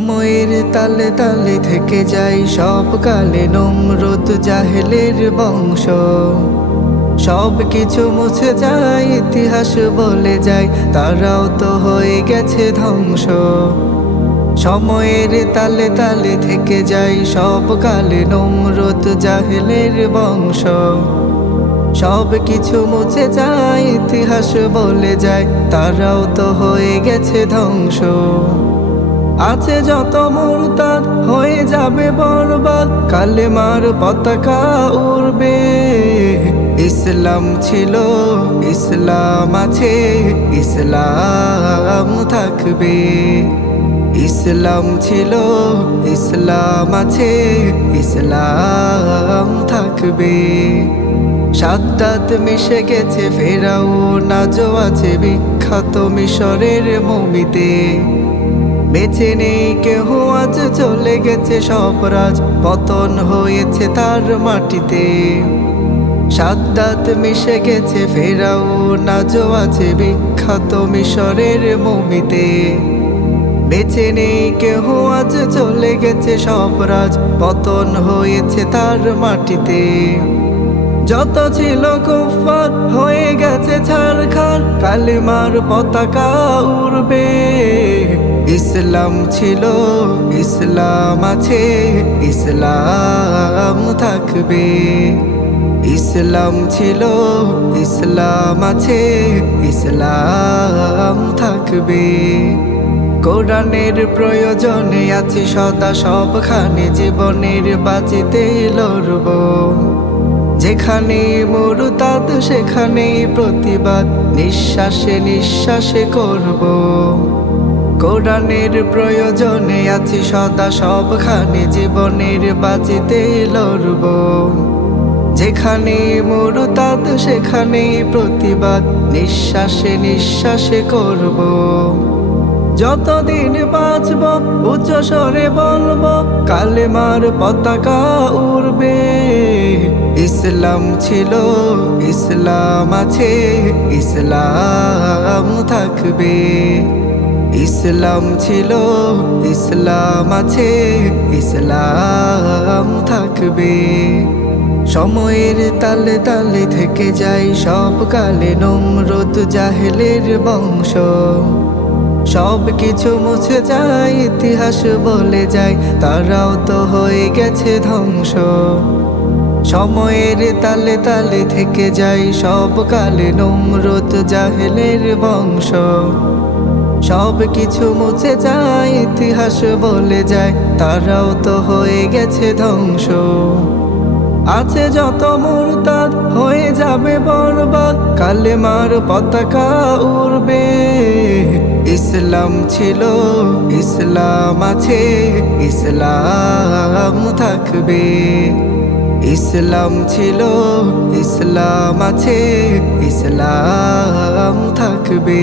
সময়ের তালে তালে থেকে যাই সব কালে নমরুদ জাহেলের বংশ। সব কিছু মুছে যায়, ইতিহাস বলে যায়, তারাও তো হয়ে গেছে ধ্বংস। সময়ের তালে তালে থেকে যাই সব কালে নমরুদ জাহেলের বংশ। সব কিছু মুছে যায়, ইতিহাস বলে যায়, তারাও তো হয়ে গেছে ধ্বংস। আছে যত মুরতাদ, হয়ে যাবে বরবাদ। কালেমার পতাকা উড়বে। ইসলাম ছিল, ইসলাম আছে, ইসলাম থাকবে। ইসলাম ছিল, ইসলাম আছে, ইসলাম থাকবে। সাদ্দাত মিশে গেছে ফেরাও নাজো আছে বিখ্যাত মিশরের মমিতে। বেঁচে নেই, কেহ আজ চলে গেছে সব রাজ। পতন হয়েছে তার মাটিতে। সাদ্দাত মিশে গেছে, ফেরাও নাজো আছে বিখ্যাত মিশরের মমিতে বেঁচে নেই, কেহ আজ চলে গেছে সব রাজ। পতন হয়েছে তার মাটিতে। যত ছিল কুফার হয়ে গেছে ছারখার কালিমার পতাকা উড়বে। ইসলাম ছিল, ইসলাম আছে, ইসলাম থাকবে। ইসলাম ছিল, ইসলাম আছে, ইসলাম থাকবে। কোরআনের প্রয়োজনে আছি সদা, সবখানে জীবনের বাঁচিতে লড়ব। যেখানে মরুতাদ সেখানে প্রতিবাদ, নিঃশ্বাসে নিঃশ্বাসে করব। কোরআনের প্রয়োজনে আছি সদা, সবখানে জীবনের বাজিতে লড়ব। যেখানে মরুতাদ, সেখানে প্রতিবাদ, নিঃশ্বাসে নিঃশ্বাসে করব। যতদিন বাঁচব, উচ্চ স্বরে বলব, কালেমার পতাকা উড়বে। ইসলাম ছিল, ইসলাম আছে, ইসলাম থাকবে। ইসলাম ছিল, ইসলাম আছে, ইসলাম থাকবে। সময়ের তালে তালে থেকে যাই সব কালে নমরুদ জাহেলের বংশ। সব কিছু মুছে যায়, ইতিহাস বলে যায়, তারাও তো হয়ে গেছে ধ্বংস। সময়ের তালে তালে থেকে যাই সব কালে নম্রত জাহেলের বংশ। সব কিছু মুছে যায়, ইতিহাস বলে যায়, তারাও তো হয়ে গেছে ধ্বংস। আছে যত মুরতাদ, হয়ে যাবে বরবাদ, কালেমার পতাকা উড়বে। ইসলাম ছিল, ইসলাম আছে, ইসলাম থাকবে। ইসলাম ছিল, ইসলাম আছে, ইসলাম থাকবে।